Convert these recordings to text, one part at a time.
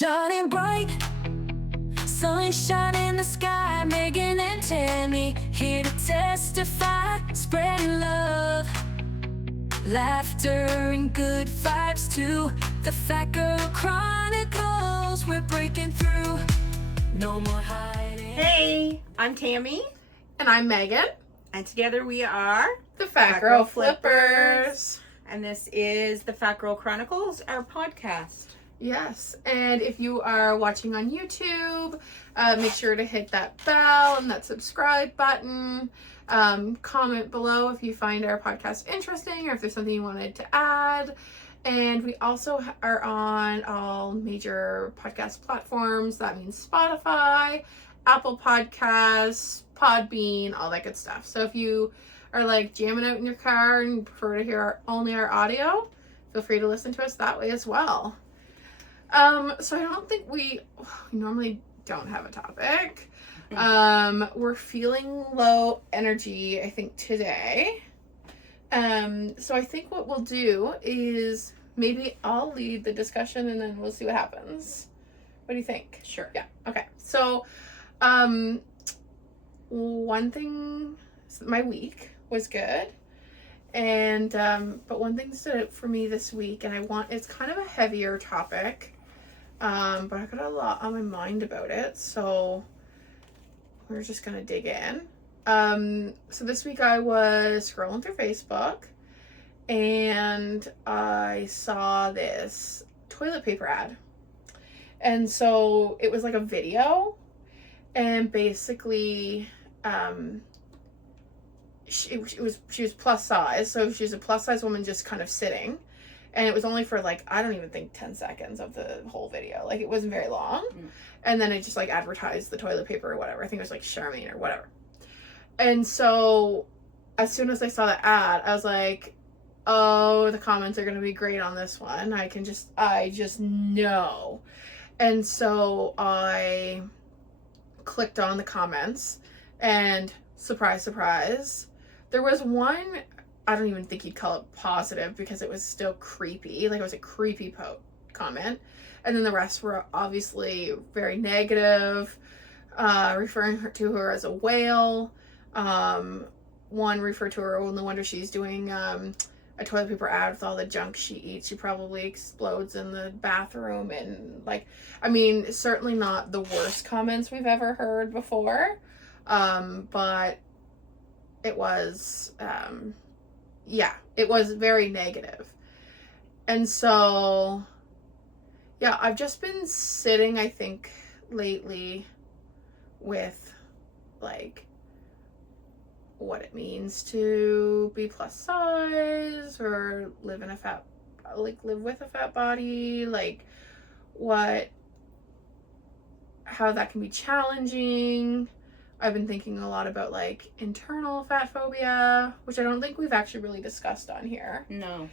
Shining bright, sunshine in the sky. Megan and Tammy here to testify, spreading love, laughter and good vibes too. The Fat Girl Chronicles, we're breaking through. No more hiding. Hey, I'm Tammy, And I'm Megan, and together we are the Fat Girl Flippers. And this is the Fat Girl Chronicles, our podcast. Yes, and if you are watching on YouTube, make sure to hit that bell and that subscribe button. Comment below if you find our podcast interesting or if there's something you wanted to add. And we also are on all major podcast platforms. That means Spotify, Apple Podcasts, Podbean, all that good stuff. So if you are like jamming out in your car and prefer to hear only our audio, feel free to listen to us that way as well. So I don't think we normally don't have a topic. We're feeling low energy, I think, today. So I think what we'll do is maybe I'll lead the discussion and then we'll see what happens. What do you think? Sure. Yeah. Okay. So, one thing, my week was good. And, but one thing stood out for me this week, and it's kind of a heavier topic. But I got a lot on my mind about it, so we're just gonna dig in. So this week I was scrolling through Facebook, and I saw this toilet paper ad. And so it was like a video, and basically, she was plus size, so she was a plus size woman just kind of sitting. And it was only for like, I don't even think 10 seconds of the whole video. Like, it wasn't very long. And then it just like advertised the toilet paper or whatever. I think it was like Charmaine or whatever. And so as soon as I saw the ad, I was like, oh, the comments are going to be great on this one. I just know. And so I clicked on the comments, and surprise, surprise, there was one, I don't even think you'd call it positive because it was still creepy. Like, it was a creepy comment. And then the rest were obviously very negative, referring to her as a whale. One referred to her, well, no wonder she's doing a toilet paper ad with all the junk she eats. She probably explodes in the bathroom. And like, I mean, certainly not the worst comments we've ever heard before. But it was, it was very negative. And so, yeah, I've just been sitting, I think, lately with, like, what it means to be plus size or live with a fat body, like, how that can be challenging. I've been thinking a lot about, like, internal fat phobia, which I don't think we've actually really discussed on here. No.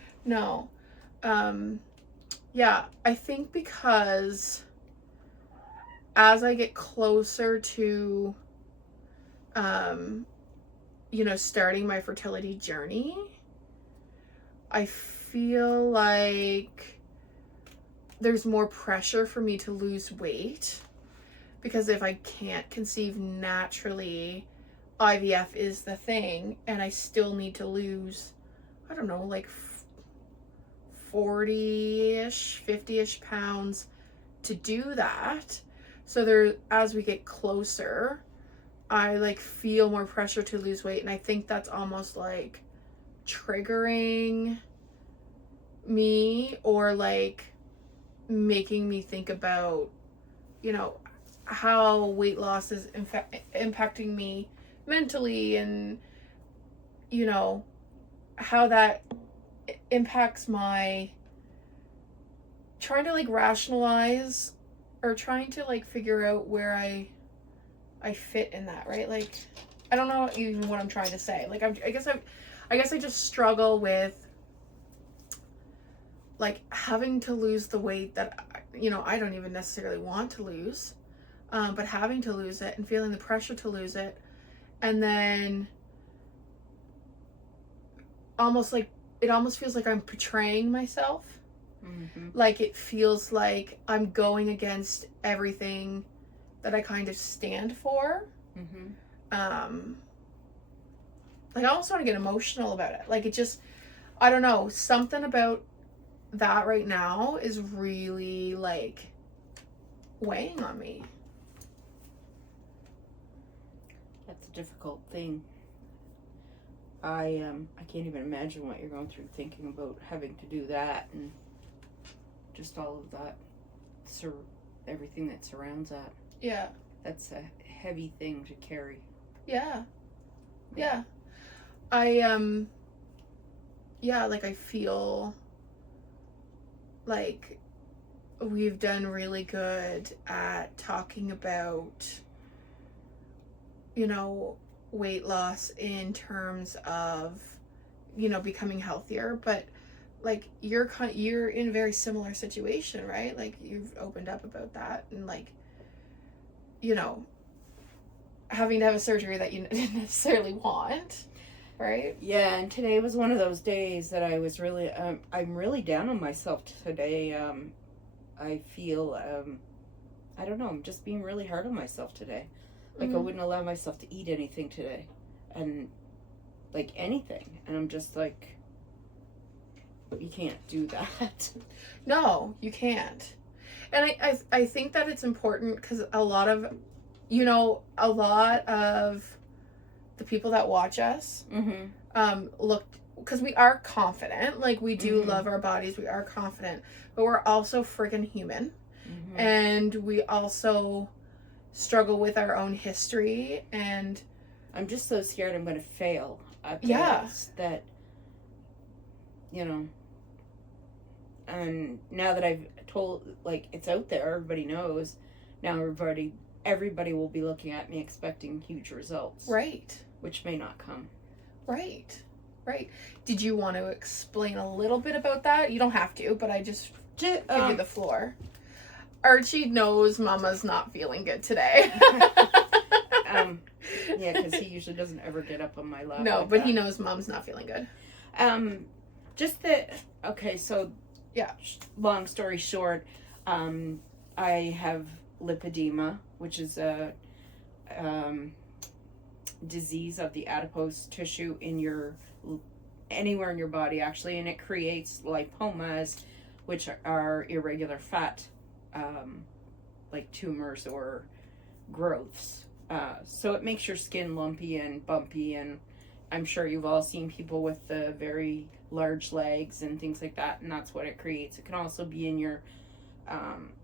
Yeah, I think because as I get closer to, starting my fertility journey, I feel like there's more pressure for me to lose weight. Because if I can't conceive naturally, IVF is the thing, and I still need to lose, I don't know, like 40-ish, 50-ish pounds to do that. So as we get closer, I like feel more pressure to lose weight, and I think that's almost like triggering me or like making me think about, how weight loss is impacting me mentally, and how that impacts my trying to like rationalize or trying to like figure out where I fit in that, right? Like, I don't know even what I'm trying to say. Like, I guess I just struggle with like having to lose the weight that I don't even necessarily want to lose. But having to lose it and feeling the pressure to lose it, and then it almost feels like I'm betraying myself Like, it feels like I'm going against everything that I kind of stand for. Like, I almost want to get emotional about it. Like, it just, I don't know, something about that right now is really, like, weighing on me. That's a difficult thing. I can't even imagine what you're going through thinking about having to do that and just all of that, everything that surrounds that. Yeah. That's a heavy thing to carry. Yeah. Yeah. I feel like we've done really good at talking about, you know, weight loss in terms of, you know, becoming healthier, but like you're in a very similar situation, right? Like, you've opened up about that, and like, you know, having to have a surgery that you didn't necessarily want, right? Yeah, and today was one of those days that I was really, I'm really down on myself today. I feel, I don't know, I'm just being really hard on myself today. Like, I wouldn't allow myself to eat anything today. And, like, anything. And I'm just like, you can't do that. No, you can't. And I think that it's important because a lot of the people that watch us look, because we are confident, like, we do love our bodies, we are confident, but we're also friggin' human, and we also struggle with our own history, and I'm just so scared I'm going to fail at this, that, you know, and now that I've told, like, it's out there, everybody knows, now everybody will be looking at me expecting huge results. Right. Which may not come. Right. Did you want to explain a little bit about that? You don't have to, but I just give you the floor. Archie knows Mama's not feeling good today. Yeah, because he usually doesn't ever get up on my lap. No, like but that. he knows Mom's not feeling good. Just that, okay, so, yeah. Long story short, I have lipedema, which is a disease of the adipose tissue anywhere in your body, actually, and it creates lipomas, which are irregular fat, like tumors or growths. So it makes your skin lumpy and bumpy, and I'm sure you've all seen people with the very large legs and things like that, and that's what it creates. It can also be in your,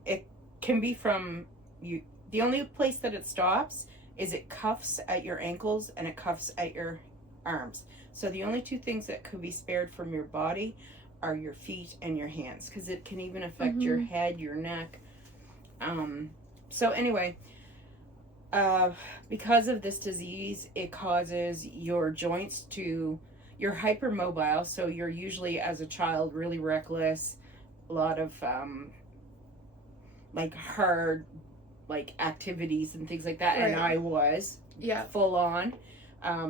it can be from you. The only place that it stops is it cuffs at your ankles and it cuffs at your arms. So the only two things that could be spared from your body are your feet and your hands, because it can even affect your head, your neck. So anyway, because of this disease, it causes your joints you're hypermobile, so you're usually, as a child, really reckless, a lot of, like, hard, like, activities and things like that, right. And I was full on,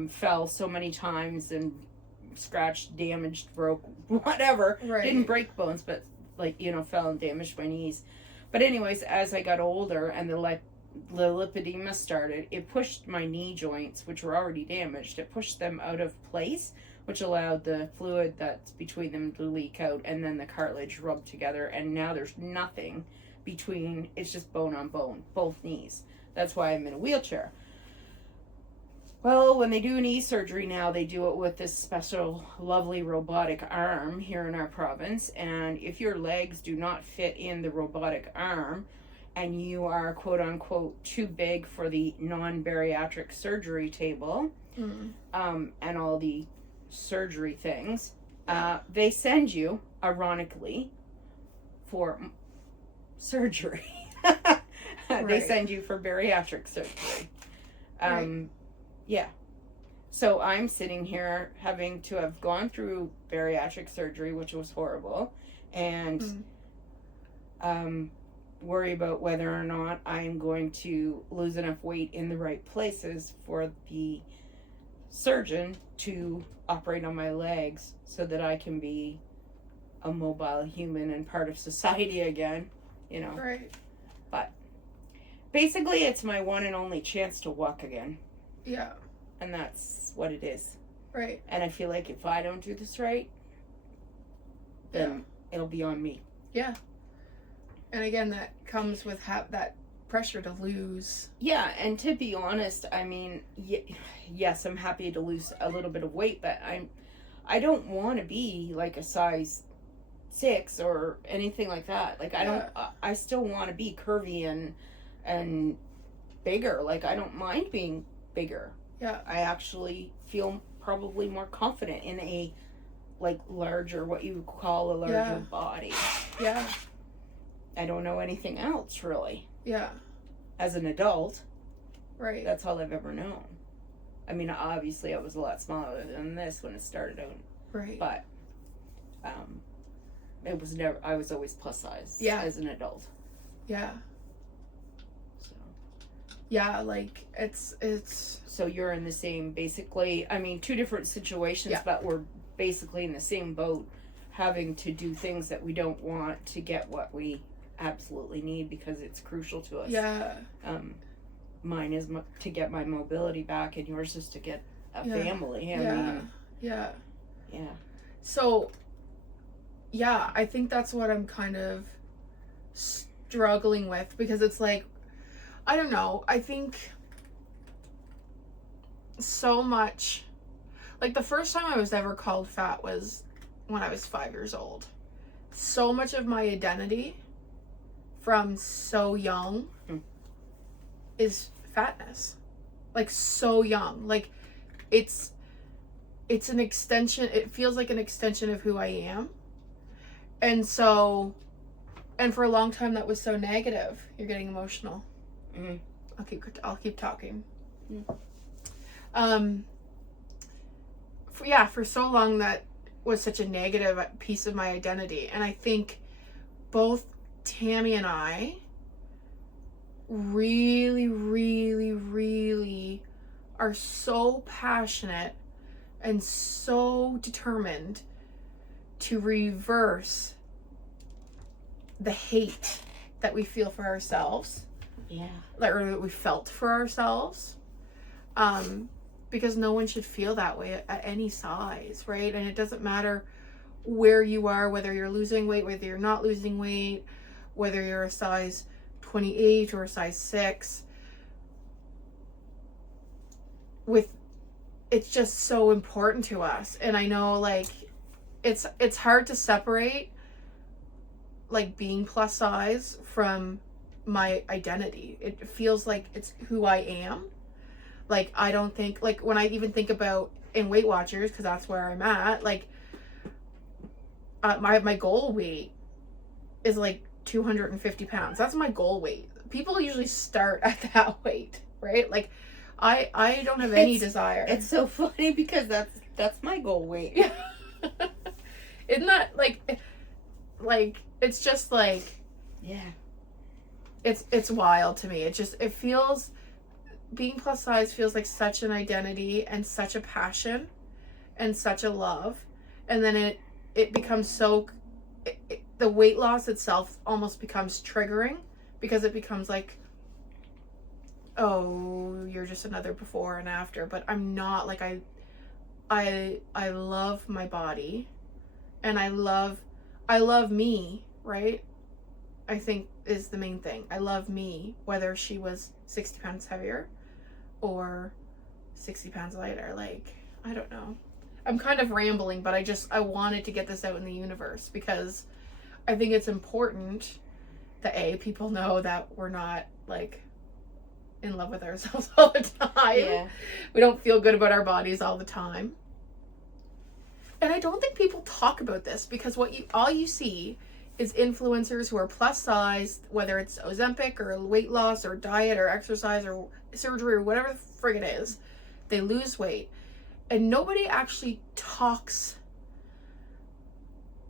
fell so many times and scratched, damaged, broke, whatever, right. Didn't break bones, but, like, you know, fell and damaged my knees. But anyways, as I got older and the lipedema started, it pushed my knee joints, which were already damaged, it pushed them out of place, which allowed the fluid that's between them to leak out, and then the cartilage rubbed together, and now there's nothing between, it's just bone on bone, both knees. That's why I'm in a wheelchair. Well, when they do knee surgery now, they do it with this special, lovely robotic arm here in our province, and if your legs do not fit in the robotic arm, and you are quote-unquote too big for the non-bariatric surgery table, and all the surgery things, they send you, ironically, for surgery. They send you for bariatric surgery. Yeah. So I'm sitting here having to have gone through bariatric surgery, which was horrible, and worry about whether or not I'm going to lose enough weight in the right places for the surgeon to operate on my legs so that I can be a mobile human and part of society again, you know. Right. But basically, it's my one and only chance to walk again. Yeah. And that's what it is. Right. And I feel like if I don't do this right, then it'll be on me. Yeah. And again, that comes with that pressure to lose. Yeah, and to be honest, I mean, yes, I'm happy to lose a little bit of weight, but I don't want to be like a size 6 or anything like that. Like I still want to be curvy and bigger. Like I don't mind being bigger. Yeah. I actually feel probably more confident in a like larger, what you would call a larger body. Yeah. I don't know anything else really. Yeah. As an adult. Right. That's all I've ever known. I mean, obviously I was a lot smaller than this when it started out. Right. But it was never, I was always plus size as an adult. Yeah. So. Yeah, like it's So you're in the same, basically, I mean, 2 different situations, but we're basically in the same boat, having to do things that we don't want to get what we absolutely need because it's crucial to us. Yeah. Mine is to get my mobility back, and yours is to get a family. I mean, yeah. So, yeah, I think that's what I'm kind of struggling with, because it's like, I don't know, I think so much, like the first time I was ever called fat was when I was 5 years old. So much of my identity from so young is fatness. Like so young. Like it's an extension, it feels like an extension of who I am. And so, and for a long time that was so negative. You're getting emotional. Mm-hmm. I'll keep talking. Mm-hmm. For so long that was such a negative piece of my identity. And I think both Tammy and I really, really, really are so passionate and so determined to reverse the hate that we feel for ourselves. Yeah. Or that we felt for ourselves. Because no one should feel that way at any size, right? And it doesn't matter where you are, whether you're losing weight, whether you're not losing weight, whether you're a size 28 or a size 6. It's just so important to us. And I know, like, it's hard to separate, like, being plus size from my identity. It feels like it's who I am. Like, I don't think, like, when I even think about in Weight Watchers, because that's where I'm at, like, my goal weight is, like, 250 pounds. That's my goal weight. People usually start at that weight, right? Like, I don't have any desire. It's so funny because that's my goal weight. Yeah. Isn't that, like, it's just, like... Yeah. It's wild to me. It feels... Being plus size feels like such an identity and such a passion and such a love. And then it becomes so... the weight loss itself almost becomes triggering, because it becomes like, oh, you're just another before and after. But I'm not. Like, I love my body, and I love me, right? I think is the main thing. I love me, whether she was 60 pounds heavier or 60 pounds lighter. Like, I don't know. I'm kind of rambling, but I wanted to get this out in the universe, because I think it's important that people know that we're not, like, in love with ourselves all the time. Yeah. We don't feel good about our bodies all the time. And I don't think people talk about this, because all you see is influencers who are plus size, whether it's Ozempic or weight loss or diet or exercise or surgery or whatever the frig it is. They lose weight. And nobody actually talks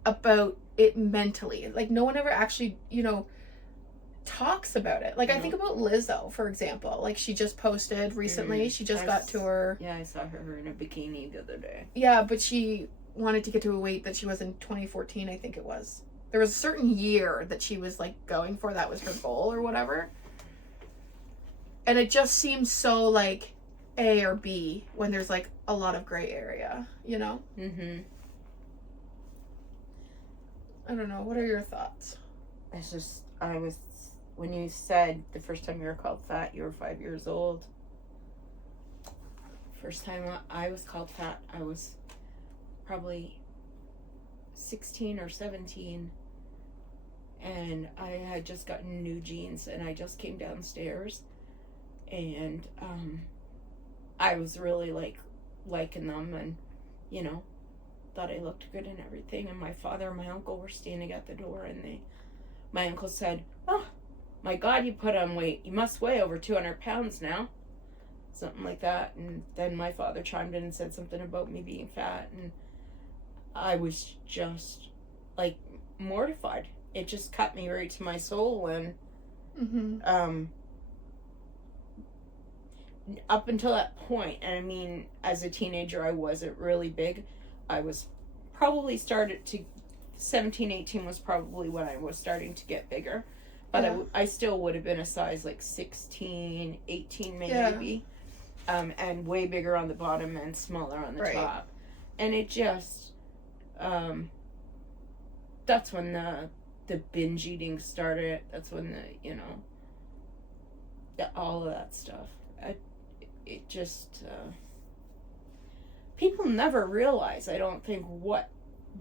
about it mentally. Like, no one ever actually, talks about it. Like, I think about Lizzo, for example. Like, she just posted recently. She just got to her... Yeah, I saw her in a bikini the other day. Yeah, but she wanted to get to a weight that she was in 2014, I think it was. There was a certain year that she was like going for, that was her goal or whatever. And it just seems so like A or B when there's like a lot of gray area, you know? Mm-hmm. I don't know. What are your thoughts? It's just, when you said the first time you were called fat, you were 5 years old. First time I was called fat, I was probably 16 or 17. And I had just gotten new jeans, and I just came downstairs, and I was really liking them, and you know, thought I looked good and everything. And my father and my uncle were standing at the door, and my uncle said, "Oh my God, you put on weight. You must weigh over 200 pounds now." Something like that. And then my father chimed in and said something about me being fat, and I was just like mortified. It just cut me right to my soul. And up until that point, and I mean, as a teenager, I wasn't really big. I was probably 17, 18 was probably when I was starting to get bigger. But yeah. I still would have been a size like 16, 18 maybe. Yeah. And way bigger on the bottom and smaller on the top. And it just, that's when the binge eating started. That's when all of that stuff. It just, people never realize, I don't think, what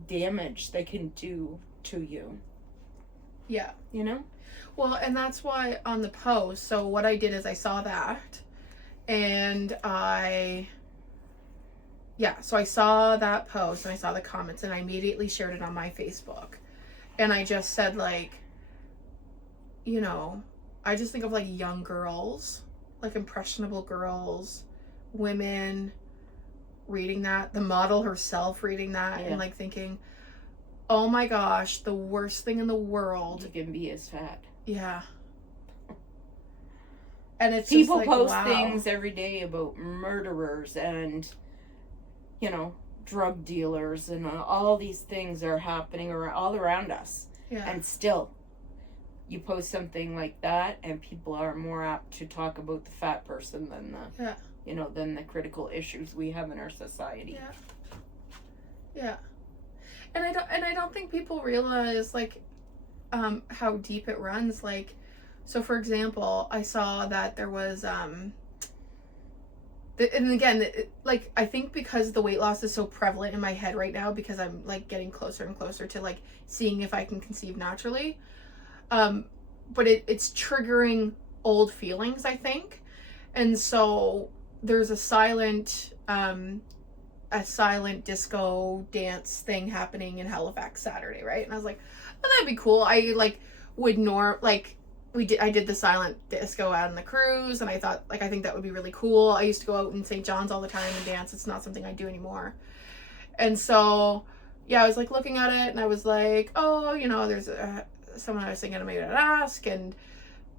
damage they can do to you. Yeah. You know? Well, and that's why on the post, so what I did is I saw that, and I saw that post, and I saw the comments, and I immediately shared it on my Facebook. And I just said, like, you know, I just think of, like, young girls, like, impressionable girls, women reading that, the model herself reading that, and, like, thinking, oh my gosh, the worst thing in the world. You can be as fat. Yeah. And it's people just like, post wow. things every day about murderers and, you know, drug dealers, and all these things are happening all around us. Yeah. And still, you post something like that, and people are more apt to talk about the fat person than than the critical issues we have in our society. Yeah. And I don't think people realize, like, how deep it runs. Like, so for example, I saw that there was and again, like, I think because the weight loss is so prevalent in my head right now, because I'm like getting closer and closer to like seeing if I can conceive naturally, but it's triggering old feelings, I think. And so there's a silent disco dance thing happening in Halifax Saturday, right? And I was like, oh, that'd be cool. I did the silent disco out on the cruise, and I thought, like, I think that would be really cool. I used to go out in St. John's all the time and dance. It's not something I do anymore. And so, yeah, I was like looking at it, and I was like, oh, you know, there's someone I was thinking maybe I'd ask. And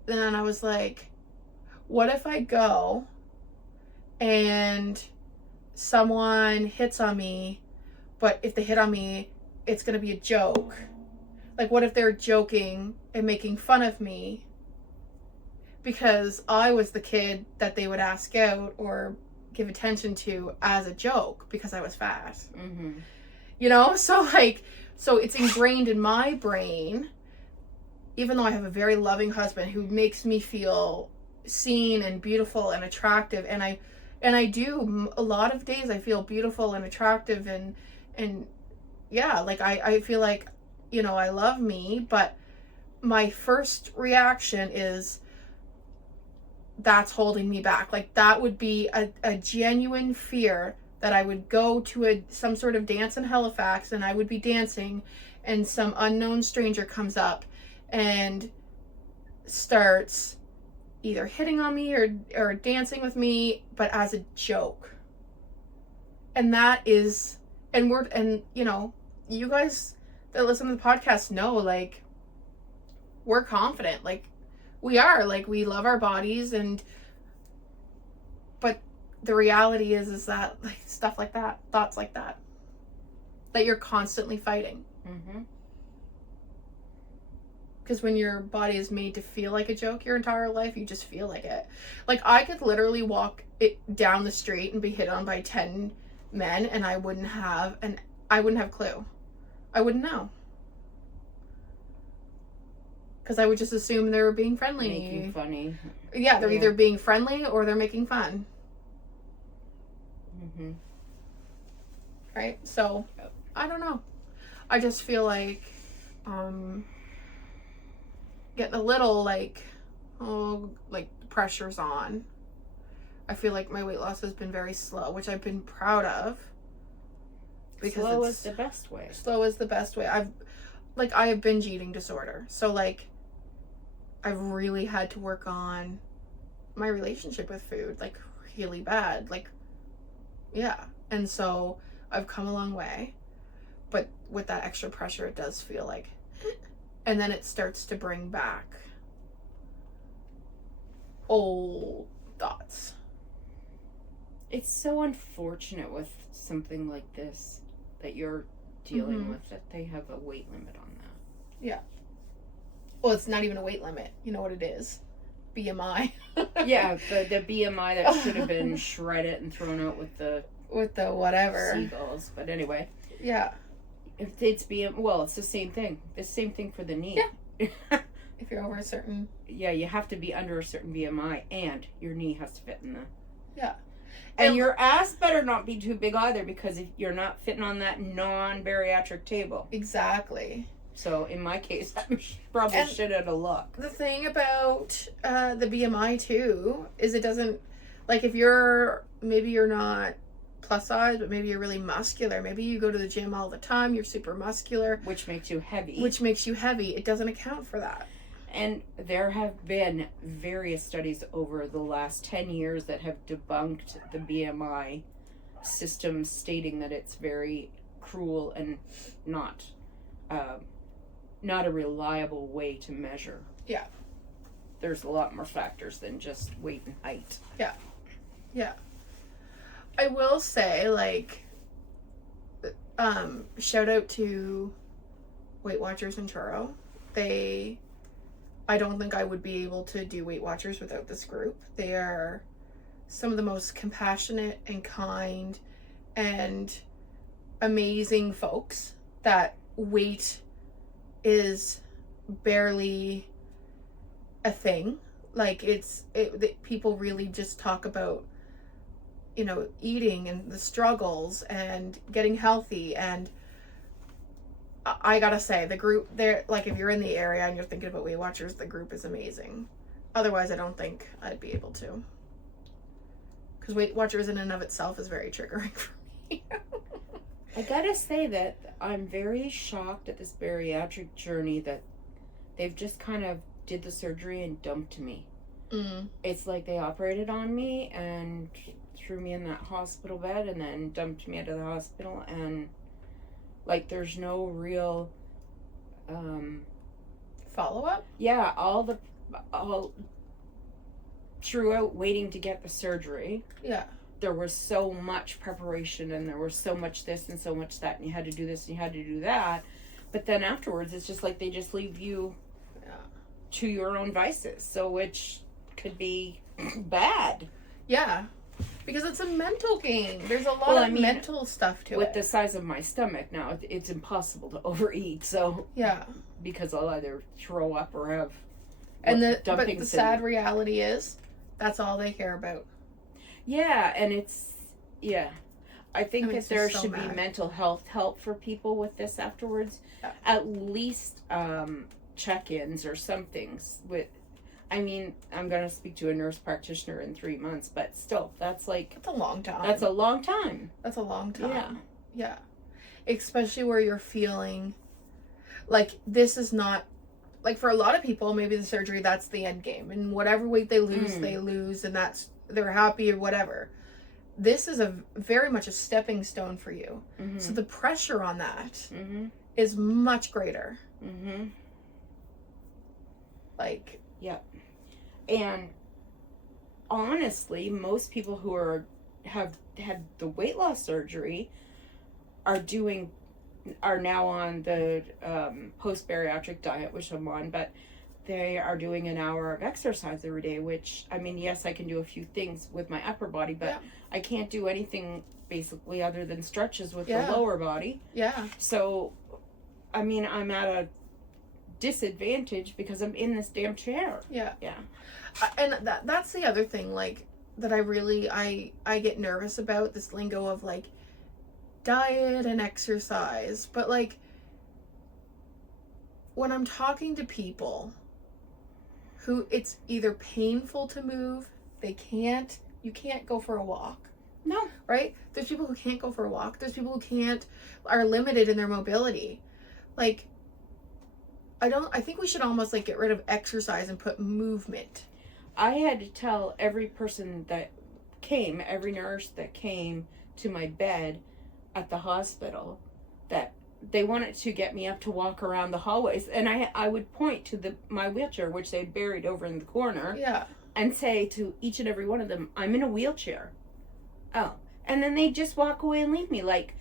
then I was like, what if I go and someone hits on me, but if they hit on me, it's going to be a joke? Like, what if they're joking and making fun of me because I was the kid that they would ask out or give attention to as a joke because I was fat? Mm-hmm. You know? So it's ingrained in my brain, even though I have a very loving husband who makes me feel seen and beautiful and attractive, and I do, a lot of days I feel beautiful and attractive, and yeah, like I feel like, you know, I love me, but my first reaction is that's holding me back. Like, that would be a genuine fear that I would go to some sort of dance in Halifax, and I would be dancing, and some unknown stranger comes up and starts either hitting on me or dancing with me, but as a joke. And that is, and you know, you guys that listen to the podcast know, like, we're confident, like, we are, like, we love our bodies, but the reality is that, like, stuff like that, thoughts like that, that you're constantly fighting. Because when your body is made to feel like a joke your entire life, you just feel like it. Like, I could literally walk it down the street and be hit on by 10 men, and I wouldn't have clue. I wouldn't know. Because I would just assume they were being friendly. Making funny. Yeah, they're either being friendly or they're making fun. Right? So, I don't know. I just feel like getting a little like pressure's on. I feel like my weight loss has been very slow, which I've been proud of. Because slow is the best way. Slow is the best way. I have binge eating disorder. So like I've really had to work on my relationship with food, like really bad. Like, yeah. And so I've come a long way. But with that extra pressure, it does feel like, and then it starts to bring back old thoughts. It's so unfortunate with something like this that you're dealing with, that they have a weight limit on that. Yeah. Well, it's not even a weight limit. You know what it is? BMI. Yeah, the BMI that should have been shredded and thrown out with the whatever seagulls. But anyway. Yeah. If it's it's the same thing. It's the same thing for the knee. Yeah. If you're over a certain... Yeah, you have to be under a certain BMI, and your knee has to fit in the... Yeah. And your ass better not be too big either, because if you're not fitting on that non-bariatric table. Exactly. So, in my case, I probably should have a look. The thing about the BMI, too, is it doesn't... Like, if you're... Maybe you're not plus size, but maybe you're really muscular. Maybe you go to the gym all the time, you're super muscular. Which makes you heavy. It doesn't account for that. And there have been various studies over the last 10 years that have debunked the BMI system, stating that it's very cruel and not a reliable way to measure. Yeah. There's a lot more factors than just weight and height. Yeah. Yeah. I will say, like, shout out to Weight Watchers and Churro. I don't think I would be able to do Weight Watchers without this group. They are some of the most compassionate and kind and amazing folks that weight is barely a thing. Like, people really just talk about, you know, eating and the struggles and getting healthy. And I gotta say, the group there, like, if you're in the area and you're thinking about Weight Watchers, the group is amazing. Otherwise, I don't think I'd be able to. Because Weight Watchers in and of itself is very triggering for me. I gotta say that I'm very shocked at this bariatric journey that they've just kind of did the surgery and dumped me. It's like they operated on me and threw me in that hospital bed and then dumped me out of the hospital, and like there's no real follow-up. Yeah, all throughout waiting to get the surgery, yeah, there was so much preparation and there was so much this and so much that, and you had to do this and you had to do that, but then afterwards it's just like they just leave you to your own vices, so which could be bad. Yeah, because it's a mental game. There's a lot of mental stuff to it. With the size of my stomach now, it's impossible to overeat. So yeah, because I'll either throw up or have. But the sad reality is, that's all they care about. Yeah, and I think that there should be mental health help for people with this afterwards. Yeah. At least check-ins or some things with. I mean, I'm going to speak to a nurse practitioner in 3 months, but still, that's a long time. That's a long time. That's a long time. Yeah. Yeah. Especially where you're feeling like this is not, like, for a lot of people, maybe the surgery, that's the end game. And whatever weight they lose, and they're happy or whatever. This is very much a stepping stone for you. Mm-hmm. So the pressure on that is much greater. Mm-hmm. Like, yeah. And honestly, most people who have had the weight loss surgery are doing are now on the post-bariatric diet, which I'm on, but they are doing an hour of exercise every day, which, I mean, yes, I can do a few things with my upper body, but I can't do anything basically other than stretches with the lower body. Yeah. So, I mean, I'm at a disadvantage because I'm in this damn chair. Yeah. Yeah. And that's the other thing, like, that I get nervous about, this lingo of, like, diet and exercise. But, like, when I'm talking to people who it's either painful to move, you can't go for a walk. No. Right? There's people who can't go for a walk. There's people who are limited in their mobility. Like, I think we should almost, like, get rid of exercise and put movement. I had to tell every person that came, every nurse that came to my bed at the hospital, that they wanted to get me up to walk around the hallways, and I would point to my wheelchair, which they buried over in the corner, and say to each and every one of them, I'm in a wheelchair. Oh, and then they just walk away and leave me, like,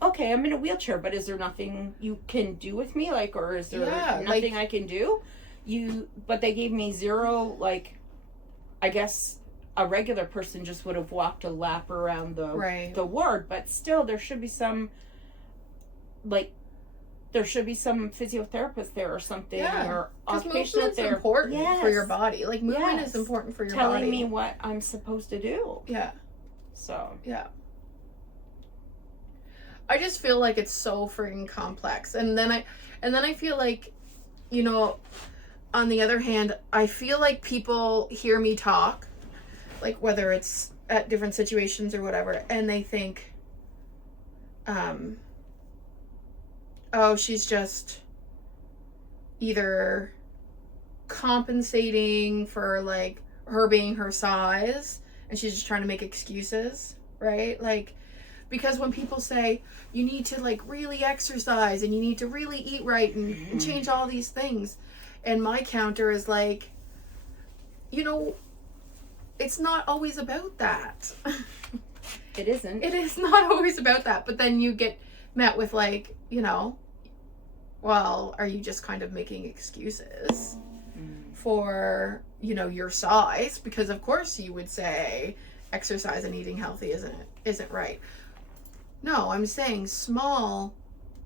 okay, I'm in a wheelchair, but is there nothing you can do with me, like, or is there nothing I can do? But they gave me zero, like, I guess a regular person just would have walked a lap around the ward, but still there should be some, like, there should be some physiotherapist there or something, or occupational therapist. Important for your body. Like, movement is important for your body. Telling me what I'm supposed to do. Yeah. So. Yeah. I just feel like it's so freaking complex. And then I feel like, you know, on the other hand, I feel like people hear me talk, like, whether it's at different situations or whatever, and they think, oh, she's just either compensating for, like, her being her size, and she's just trying to make excuses, right? Like, because when people say, you need to, like, really exercise, and you need to really eat right, and change all these things, and my counter is like, you know, it's not always about that. It isn't. It is not always about that. But then you get met with, like, you know, well, are you just kind of making excuses for, you know, your size? Because of course you would say exercise and eating healthy isn't right. No, I'm saying small,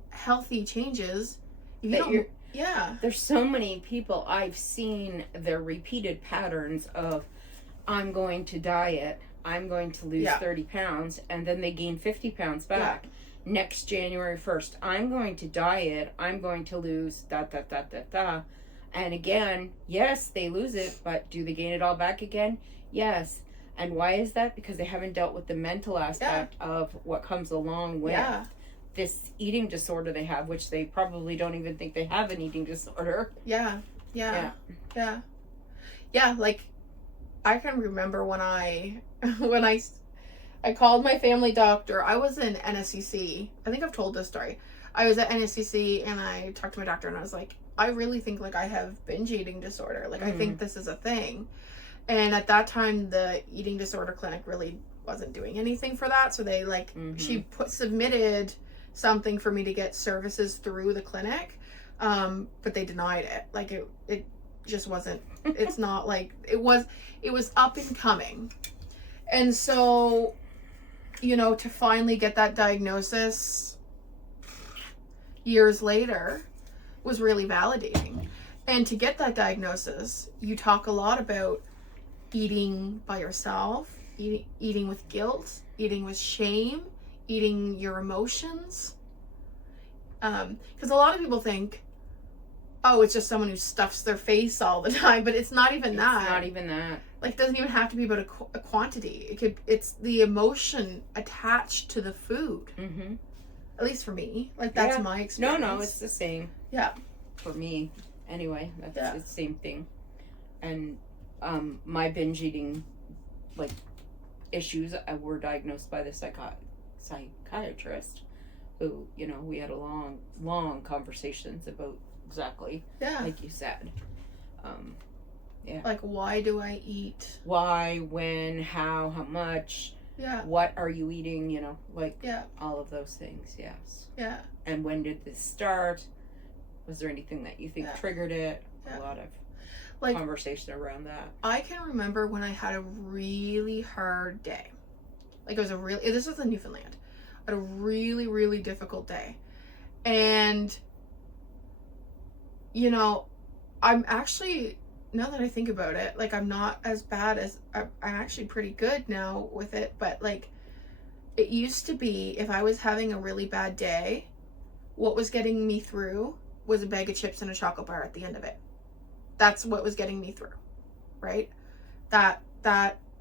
healthy changes. There's so many people I've seen their repeated patterns of, I'm going to diet, I'm going to lose 30 pounds, and then they gain 50 pounds back. Next January 1st, I'm going to diet, I'm going to lose and again, yes, they lose it, but do they gain it all back again? Yes. And why is that? Because they haven't dealt with the mental aspect of what comes along with this eating disorder they have, which they probably don't even think they have an eating disorder. Yeah. Like, I can remember when I called my family doctor. I was in NSCC. I think I've told this story. I was at NSCC and I talked to my doctor and I was like, I really think, like, I have binge eating disorder. Like, I think this is a thing. And at that time, the eating disorder clinic really wasn't doing anything for that. So they, like, she submitted something for me to get services through the clinic. But they denied it. Like, it just wasn't, it's not like, it was up and coming. And so, you know, to finally get that diagnosis years later was really validating. And to get that diagnosis, you talk a lot about eating by yourself, eating with guilt, eating with shame, eating your emotions. Because a lot of people think, oh, it's just someone who stuffs their face all the time, but it's not even that. It's not even that. Like, it doesn't even have to be about a quantity. It's the emotion attached to the food. Mm-hmm. At least for me. Like, that's my experience. No, it's the same. Yeah. For me, anyway, that's the same thing. And my binge eating, like, issues were diagnosed by the psychiatrist, who, you know, we had a long conversations about exactly, like you said. Like, why do I eat? Why, when, how much, Yeah. What are you eating? You know, like yeah. all of those things. Yes. Yeah. And when did this start? Was there anything that you think triggered it? A lot of conversation around that. I can remember when I had a really hard day. Like it was this was in Newfoundland. I had a really, really difficult day. And, you know, I'm actually, now that I think about it, like I'm not as bad as, I'm actually pretty good now with it. But like, it used to be if I was having a really bad day, what was getting me through was a bag of chips and a chocolate bar at the end of it. That's what was getting me through, right? That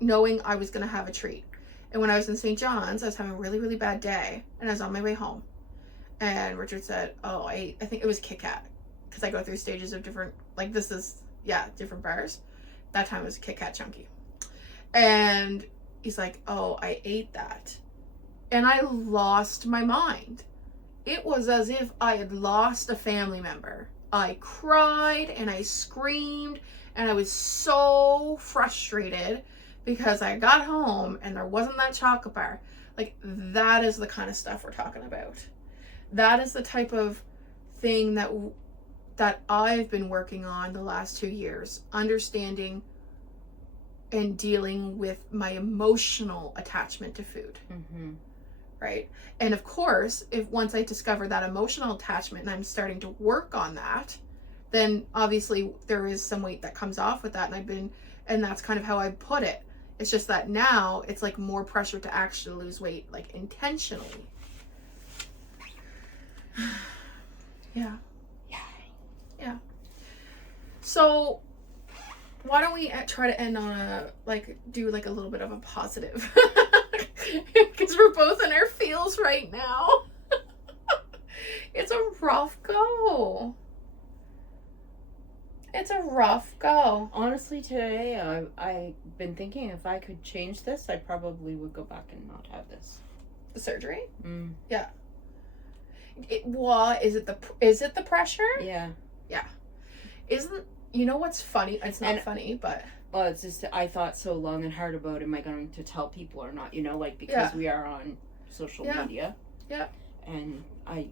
knowing I was going to have a treat. And when I was in St. John's, I was having a really, really bad day, and I was on my way home. And Richard said, oh, I think it was Kit Kat, because I go through stages of different, like this is, different bars. That time it was Kit Kat Chunky. And he's like, oh, I ate that. And I lost my mind. It was as if I had lost a family member. I cried and I screamed and I was so frustrated because I got home and there wasn't that chocolate bar. Like, that is the kind of stuff we're talking about. That is the type of thing that I've been working on the last 2 years, understanding and dealing with my emotional attachment to food. Mm-hmm. Right? And of course, if once I discover that emotional attachment and I'm starting to work on that, then obviously there is some weight that comes off with that. And that's kind of how I put it. It's just that now it's like more pressure to actually lose weight, like intentionally. Yeah. Yeah. So why don't we try to end on do a little bit of a positive? Because we're both in our feels right now. It's a rough go. It's a rough go. Honestly, today I've been thinking if I could change this, I probably would go back and not have this. The surgery? Mm. Yeah. Is it the pressure? Yeah. Yeah. You know what's funny? It's not funny, but... Well, it's just, I thought so long and hard about, am I going to tell people or not? You know, because we are on social media. Yeah. And I,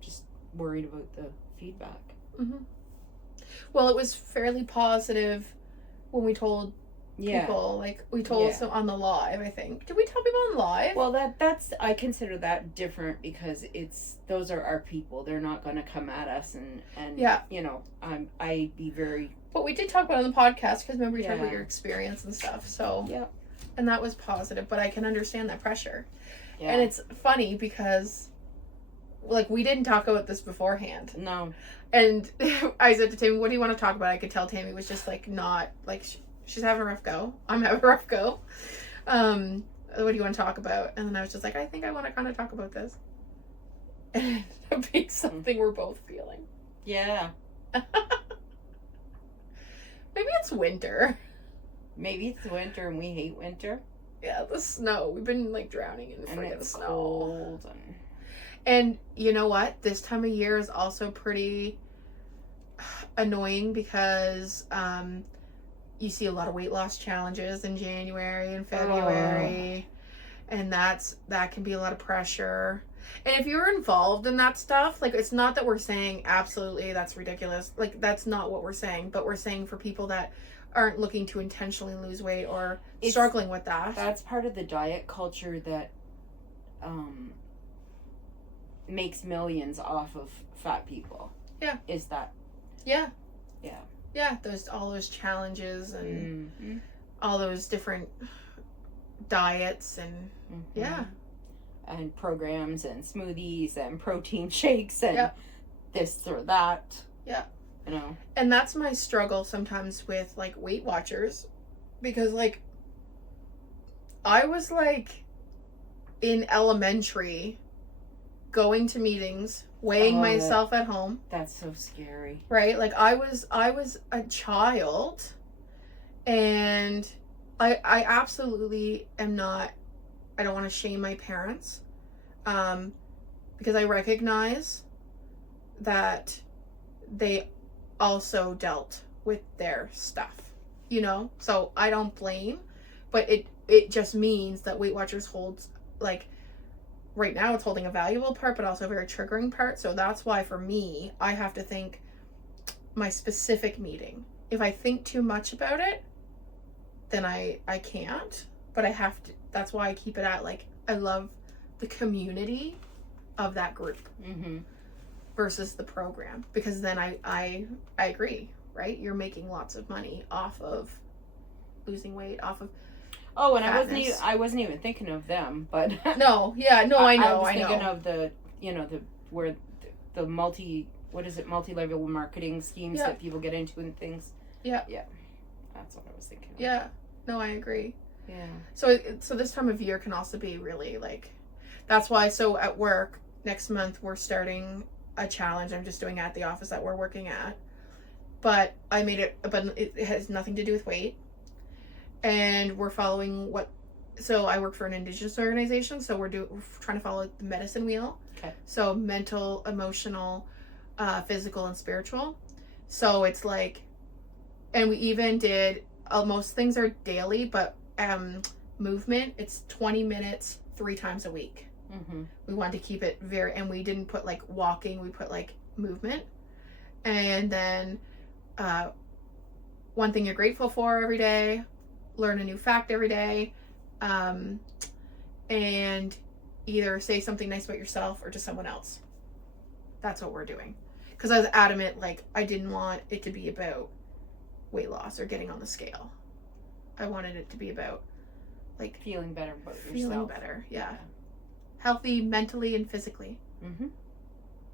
just worried about the feedback. Mm-hmm. Well, it was fairly positive when we told people. We told some on the live, I think. Did we tell people on live? Well, that's I consider that different because those are our people. They're not going to come at us and I'd be very... But we did talk about it on the podcast because remember you talked about your experience and stuff. So yeah. And that was positive, but I can understand that pressure. Yeah. And it's funny because we didn't talk about this beforehand. No. And I said to Tammy, what do you want to talk about? I could tell Tammy was just not she's having a rough go. I'm having a rough go. What do you want to talk about? And then I was just like, I think I want to kind of talk about this. And it ended up being something we're both feeling. Yeah. Maybe it's winter. Maybe it's winter and we hate winter. Yeah, the snow. We've been drowning in the freaking snow. Cold and you know what? This time of year is also pretty annoying because you see a lot of weight loss challenges in January and February. And that can be a lot of pressure. And if you're involved in that stuff, it's not that we're saying absolutely that's ridiculous. That's not what we're saying. But we're saying for people that aren't looking to intentionally lose weight or struggling with that. That's part of the diet culture that makes millions off of fat people. Yeah. Is that. Yeah. Yeah. Yeah. All those challenges and all those different diets and yeah. And programs and smoothies and protein shakes and this or that. Yeah. You know. And that's my struggle sometimes with Weight Watchers because I was in elementary going to meetings, weighing myself at home. That's so scary. Right? I was a child and I absolutely am not, I don't want to shame my parents because I recognize that they also dealt with their stuff, so I don't blame, but it just means that Weight Watchers holds, like, right now it's holding a valuable part, but also a very triggering part. So that's why for me, I have to think my specific meeting. If I think too much about it, then I can't, but I have to. That's why I keep it at, like, I love the community of that group versus the program, because then I agree, right? You're making lots of money off of losing weight, off of fatness. I wasn't even thinking of them, but I know. I was thinking of the multi-level marketing schemes that people get into and things. Yeah, that's what I was thinking of. Yeah, no, I agree. Yeah. So this time of year can also be really, like, that's why. So at work next month we're starting a challenge. I'm just doing it at the office that we're working at, but it has nothing to do with weight, and we're following so I work for an Indigenous organization, so we're trying to follow the medicine wheel. Okay. So mental, emotional, physical, and spiritual. So it's like, and we even did, most things are daily, but movement, it's 20 minutes 3 times a week. We wanted to keep it and we didn't put, like, walking, we put, like, movement. And then one thing you're grateful for every day, learn a new fact every day, and either say something nice about yourself or to someone else. That's what we're doing. Because I was adamant, like, I didn't want it to be about weight loss or getting on the scale. I wanted it to be about, like, feeling better about yourself. Feeling better, yeah. Healthy mentally and physically.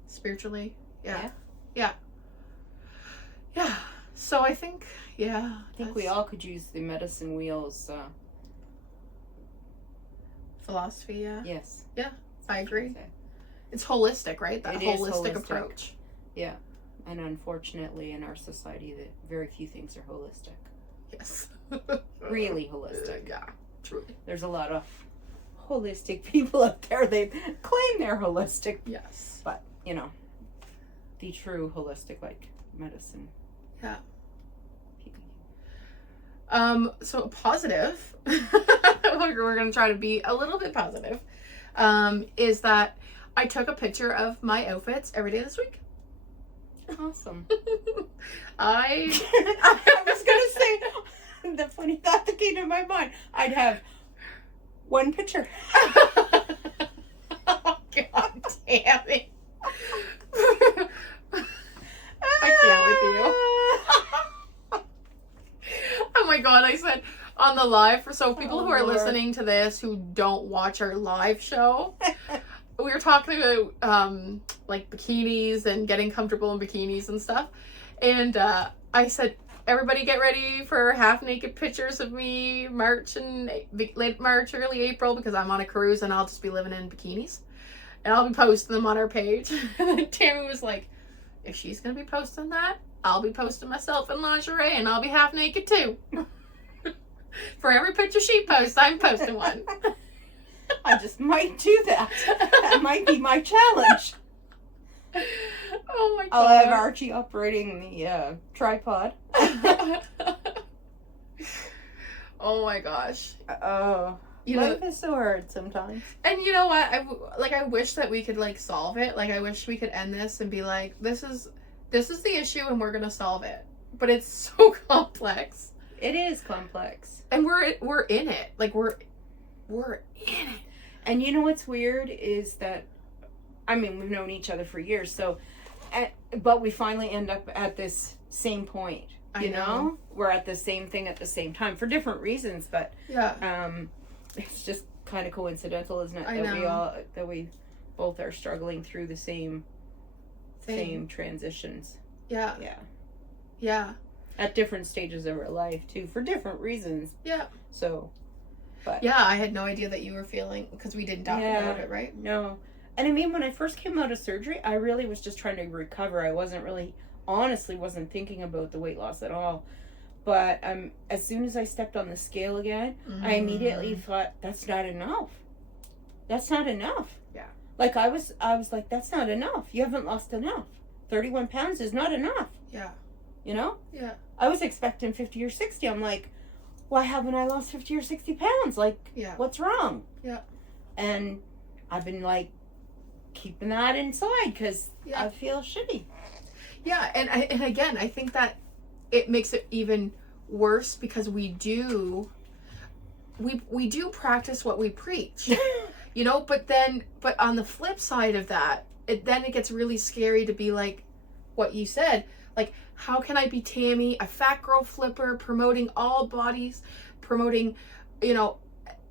Spiritually. Yeah. So I think, we all could use the medicine wheels philosophy. Yes. I agree. It's holistic, right? That holistic approach. Yeah. And unfortunately in our society that very few things are holistic. Yes. Really holistic. Yeah, truly. There's a lot of holistic people out there. They claim they're holistic. Yes. But, the true holistic, like, medicine. Yeah. So positive, we're going to try to be a little bit positive, is that I took a picture of my outfits every day this week. Awesome. I was going to say, the funny thought that came to my mind, I'd have one picture. Oh, God damn it. I can't with you. Oh my God, I said on the live, so people who are listening to this who don't watch our live show, we were talking about like bikinis and getting comfortable in bikinis and stuff, and I said, everybody get ready for half naked pictures of me late March, early April, because I'm on a cruise and I'll just be living in bikinis, and I'll be posting them on our page. And then Tammy was like, if she's gonna be posting that, I'll be posting myself in lingerie and I'll be half naked too. For every picture she posts, I'm posting one. I just might do that. That might be my challenge. Oh my God. I'll have Archie operating the tripod. Oh my gosh. Life is so hard sometimes. And you know what? I wish that we could, like, solve it. Like, I wish we could end this and be like, this is the issue and we're gonna solve it. But it's so complex. It is complex. And we're in it. Like, we're in it. And you know what's weird is that, I mean, we've known each other for years, so, but we finally end up at this same point. You know? We're at the same thing at the same time for different reasons, but it's just kind of coincidental, isn't it? That we both are struggling through the same transitions. Yeah. At different stages of our life too, for different reasons. Yeah. So, but I had no idea that you were feeling, because we didn't talk about it, right? No. And I mean, when I first came out of surgery, I really was just trying to recover. I wasn't thinking about the weight loss at all. But as soon as I stepped on the scale again, I immediately thought, that's not enough. That's not enough. Yeah. Like, I was like, that's not enough. You haven't lost enough. 31 pounds is not enough. Yeah. You know? Yeah. I was expecting 50 or 60. I'm like, why haven't I lost 50 or 60 pounds? Like, what's wrong? Yeah. And I've been like keeping that inside because I feel shitty. Yeah, and again, I think that it makes it even worse because we do practice what we preach. You know, but on the flip side of that, it gets really scary to be like what you said. Like, how can I be Tammy, a fat girl flipper, promoting all bodies, promoting, you know,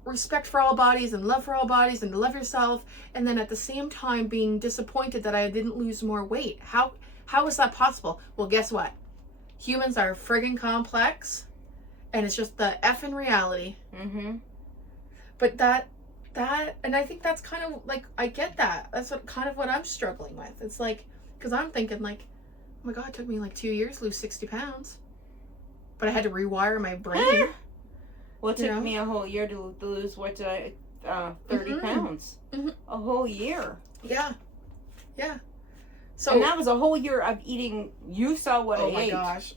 respect for all bodies and love for all bodies and to love yourself, and then at the same time being disappointed that I didn't lose more weight? How is that possible? Well, guess what? Humans are friggin' complex, and it's just the effing reality. Mm-hmm. But that, and I think that's kind of like, I get that. That's what I'm struggling with. It's like, because I'm thinking like, oh my God, it took me like 2 years to lose 60 pounds. But I had to rewire my brain. Well, it took me a whole year to lose, 30 pounds. Mm-hmm. A whole year. Yeah. Yeah. So, and that was a whole year of eating. You saw what I ate. Oh my gosh.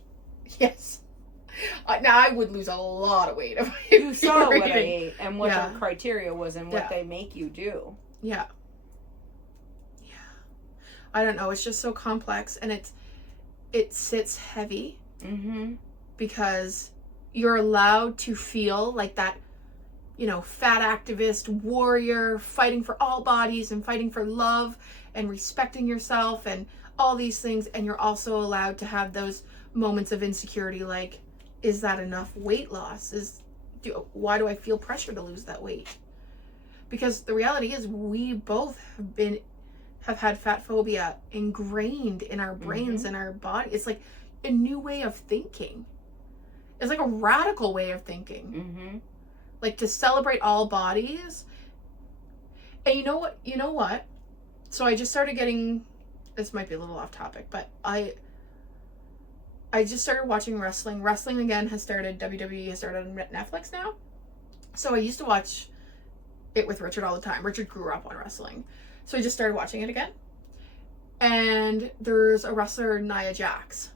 Yes. Now I would lose a lot of weight if you saw what I ate and what the criteria was and what they make you do. Yeah. Yeah. I don't know. It's just so complex, and it sits heavy. Mm-hmm. Because you're allowed to feel like that, you know, fat activist warrior fighting for all bodies and fighting for love and respecting yourself and all these things. And you're also allowed to have those moments of insecurity, like, is that enough weight loss? Why do I feel pressure to lose that weight? Because the reality is we both have had fat phobia ingrained in our brains and our body. It's like a new way of thinking. It's like a radical way of thinking. Mm-hmm. Like, to celebrate all bodies. And you know what? So I just started getting, this might be a little off topic, but I just started watching wrestling. Wrestling again has started, WWE has started on Netflix now. So I used to watch it with Richard all the time. Richard grew up on wrestling. So I just started watching it again. And there's a wrestler, Nia Jax.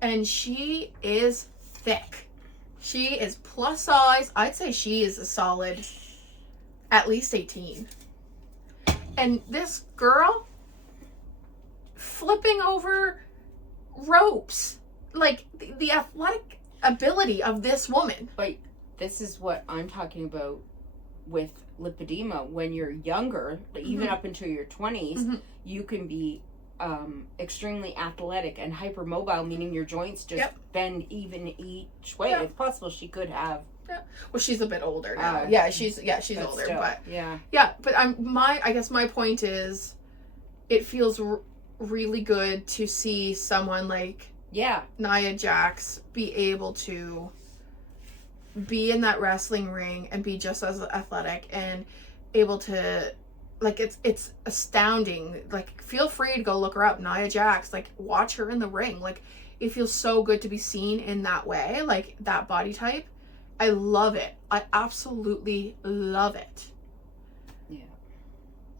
And she is thick. She is plus size. I'd say she is a solid at least 18. And this girl flipping over ropes. Like, the athletic ability of this woman. But this is what I'm talking about with lipedema. When you're younger, even up into your 20s, you can be extremely athletic and hypermobile, meaning your joints just bend even each way. It's possible she could have. Well, she's a bit older now. She's older, still, but but I guess my point is, it feels really good to see someone like Nia Jax be able to be in that wrestling ring and be just as athletic and able to, like, it's astounding. Like, feel free to go look her up, Nia Jax. Like, watch her in the ring. Like, it feels so good to be seen in that way, like that body type. I love it. I absolutely love it. Yeah.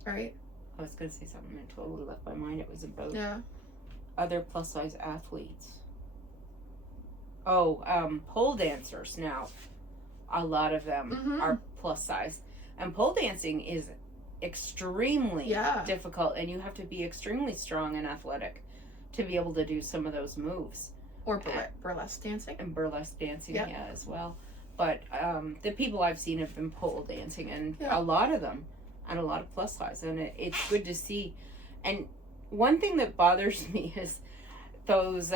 Right? I was going to say something and totally left my mind. It was about other plus size athletes. Oh, pole dancers now. A lot of them are plus size. And pole dancing is extremely difficult, and you have to be extremely strong and athletic to be able to do some of those moves. Or burlesque dancing. And burlesque dancing, as well. But the people I've seen have been pole dancing, and a lot of them, and a lot of plus size, and it's good to see. And one thing that bothers me is those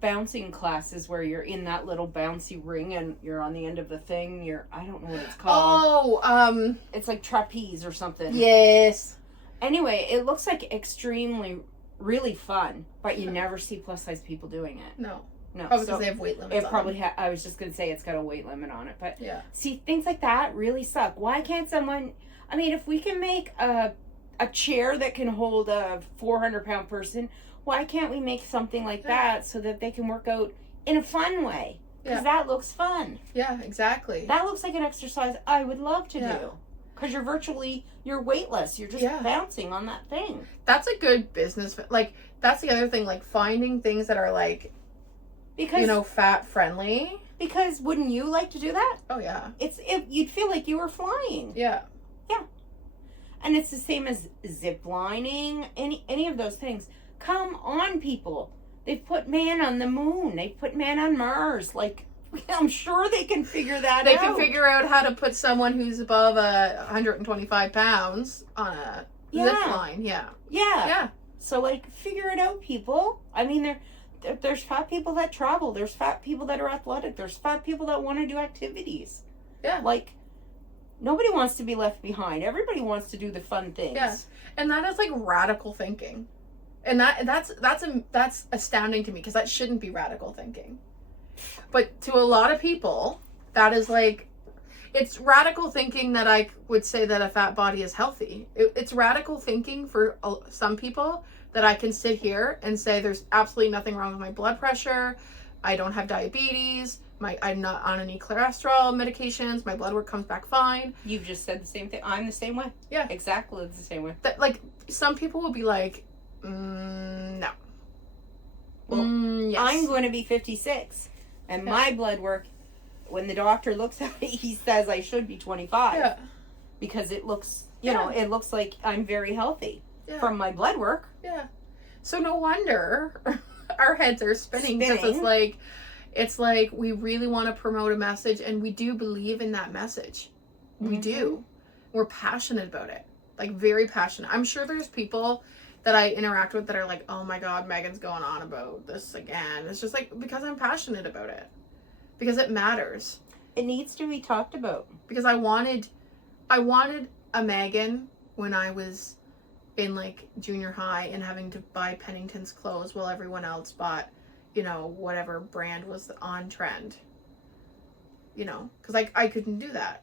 bouncing classes where you're in that little bouncy ring and you're on the end of the thing. I don't know what it's called. Oh, it's like trapeze or something. Yes. Anyway, it looks like extremely, really fun, but you never see plus size people doing it. No. Probably because they have weight limits. It probably I was just going to say it's got a weight limit on it, but see, things like that really suck. Why can't someone? I mean, if we can make a chair that can hold a 400-pound person, why can't we make something like that so that they can work out in a fun way? Because that looks fun. Yeah, exactly. That looks like an exercise I would love to do. Because you're weightless. You're just bouncing on that thing. That's a good business. Like, that's the other thing. Like, finding things that are like Because fat friendly. Because wouldn't you like to do that? Oh yeah. You'd feel like you were flying. Yeah. Yeah. And it's the same as zip lining, any of those things. Come on, people. They've put man on the moon. They've put man on Mars. Like, I'm sure they can figure that out. They can figure out how to put someone who's above 125 pounds on a zip line. Yeah. Yeah. Yeah. So, like, figure it out, people. I mean, there's fat people that travel. There's fat people that are athletic. There's fat people that want to do activities. Yeah. Like, nobody wants to be left behind. Everybody wants to do the fun things. Yeah. And that is like radical thinking. And that's astounding to me, because that shouldn't be radical thinking. But to a lot of people, that is like, it's radical thinking that I would say that a fat body is healthy. It's radical thinking for some people that I can sit here and say there's absolutely nothing wrong with my blood pressure. I don't have diabetes. I'm not on any cholesterol medications. My blood work comes back fine. You've just said the same thing. I'm the same way. Yeah. Exactly the same way. That, like, some people will be like, no. Well, yes. I'm going to be 56. And my blood work, when the doctor looks at it, he says I should be 25. Yeah. Because it looks, it looks like I'm very healthy from my blood work. Yeah. So no wonder our heads are spinning. Because it's like we really want to promote a message, and we do believe in that message. We do. We're passionate about it. Like, very passionate. I'm sure there's people that I interact with that are like, oh my God, Megan's going on about this again. It's just like, because I'm passionate about it. Because it matters. It needs to be talked about. Because I wanted a Megan when I was in like junior high and having to buy Pennington's clothes while everyone else bought, whatever brand was on trend. Because I couldn't do that.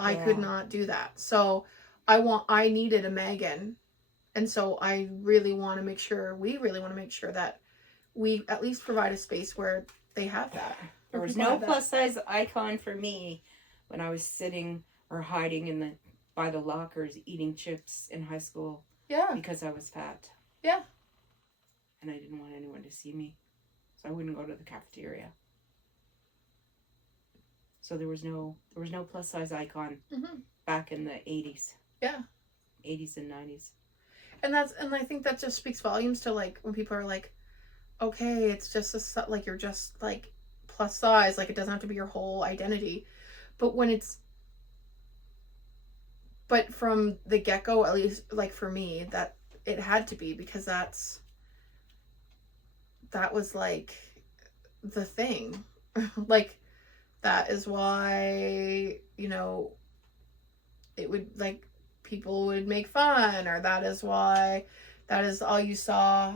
I could not do that. So I needed a Megan. And so I really want to make sure, we really want to make sure that we at least provide a space where they have that. There was no plus size icon for me when I was sitting or hiding by the lockers eating chips in high school. Yeah. Because I was fat. Yeah. And I didn't want anyone to see me. So I wouldn't go to the cafeteria. So there was no plus size icon back in the 80s. Yeah. 80s and 90s. And I think that just speaks volumes to like when people are like, okay, it's just like you're just like plus size, like it doesn't have to be your whole identity. But from the get-go, at least like for me, that it had to be, because that was like the thing. Like, that is why, it would like, people would make fun, or that is all you saw.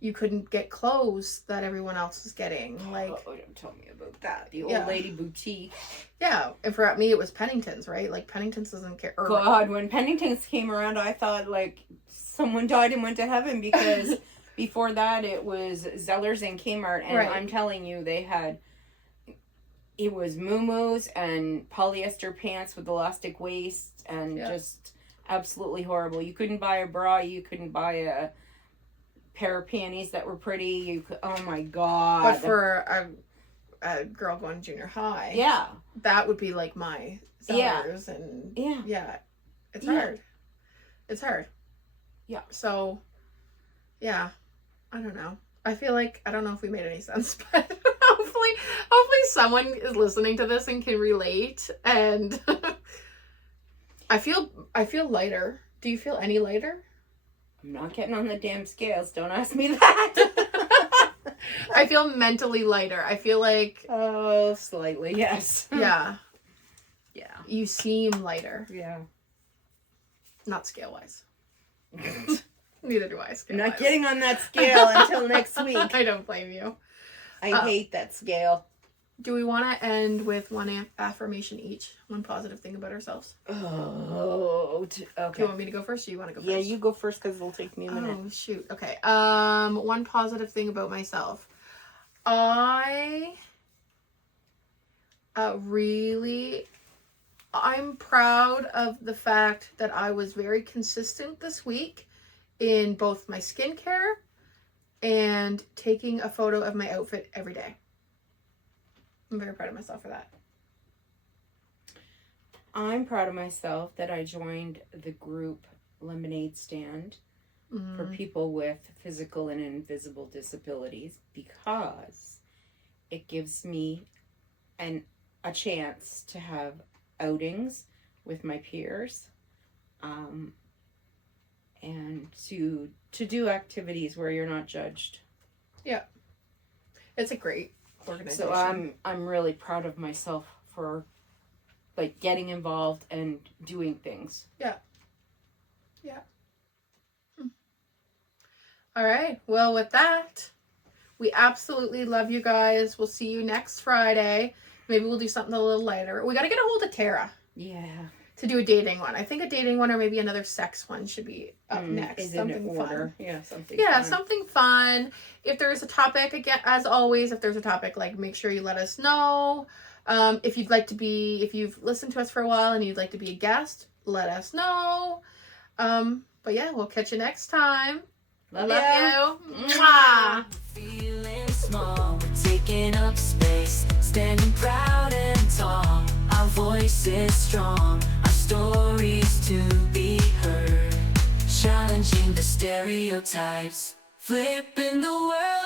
You couldn't get clothes that everyone else was getting. Like, don't tell me about that. The old lady boutique. Yeah, and for me it was Pennington's, right? Like, Pennington's doesn't care. God, when Pennington's came around, I thought like someone died and went to heaven, because before that it was Zellers and Kmart, and I'm telling you, it was muumuus and polyester pants with elastic waist, and just absolutely horrible. You couldn't buy a bra. You couldn't buy a pair of panties that were pretty. Oh my God. But for a girl going junior high, that would be like my Zellers, and it's hard. It's hard. Yeah. So, yeah, I don't know. I feel like, I don't know if we made any sense, but hopefully someone is listening to this and can relate. And I feel lighter. Do you feel any lighter? I'm not getting on the damn scales. Don't ask me that. I feel mentally lighter. I feel like... Oh, slightly, yes. Yeah. Yeah. You seem lighter. Yeah. Not scale-wise. Neither do I. Scale-wise. Not getting on that scale until next week. I don't blame you. I hate that scale. Do we want to end with one affirmation each? One positive thing about ourselves? Oh, okay. Do you want me to go first, or you want to go first? Yeah, you go first, because it'll take me a minute. Oh, shoot. Okay. One positive thing about myself. I'm proud of the fact that I was very consistent this week in both my skincare and taking a photo of my outfit every day. I'm very proud of myself for that. I'm proud of myself that I joined the group Lemonade Stand for people with physical and invisible disabilities, because it gives me a chance to have outings with my peers, and to do activities where you're not judged. Yeah, it's a great organization. So I'm really proud of myself for like getting involved and doing things. Yeah. All right. Well, with that, we absolutely love you guys. We'll see you next Friday. Maybe we'll do something a little lighter. We got to get a hold of Tara. Yeah. To do a dating one. I think a dating one or maybe another sex one should be up next. Is something in order. Fun. Yeah, something fun. Something fun. If there's a topic, again, as always, if there's a topic, like, make sure you let us know. If you've listened to us for a while and you'd like to be a guest, let us know. But yeah, we'll catch you next time. Love you. Mwah. Feeling small, we're taking up space, standing proud and tall. Our voice is strong, our stories to be heard, challenging the stereotypes, flipping the world.